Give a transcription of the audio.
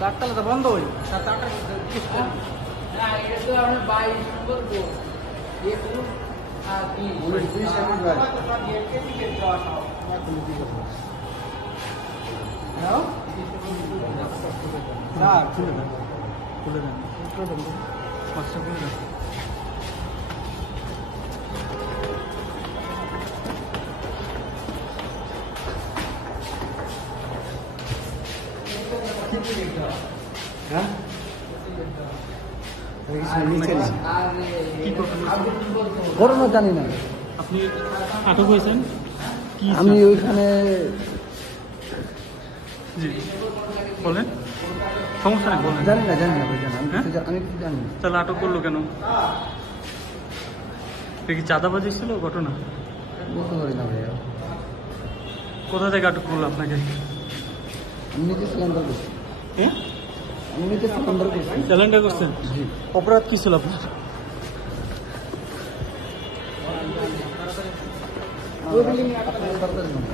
Doctor তো বন্ধ হই না এটা তো আমরা 22 নম্বর বোর্ড ये पुरुष की 19 सेकंड बाद ये टिकट ड्रॉ आओ हेलो ना खुले ना मास्टर खुले हाँ ঘটনা জানি না। আপনি আটক হয়েছেন কি? আমি ওইখানে জি বলেন, সমস্যা নেই বলেন। জানি না ভাই, আমি কিছু জানি না। তাহলে আটক করলো কেন? এটা কি চাঁদাবাজি ছিল ঘটনা? বলতে পারি না ভাইয়া। কোথা থেকে আটক করলো আপনাকে? আমি নিজে সিলিন্ডার করছি। হ্যাঁ, আমি নিজে সিলিন্ডার করছি। সিলিন্ডার করছেন? জি। অপরাধ কি ছিল আপনার? ওই বিল্ডিং আপনার দরকার নেই।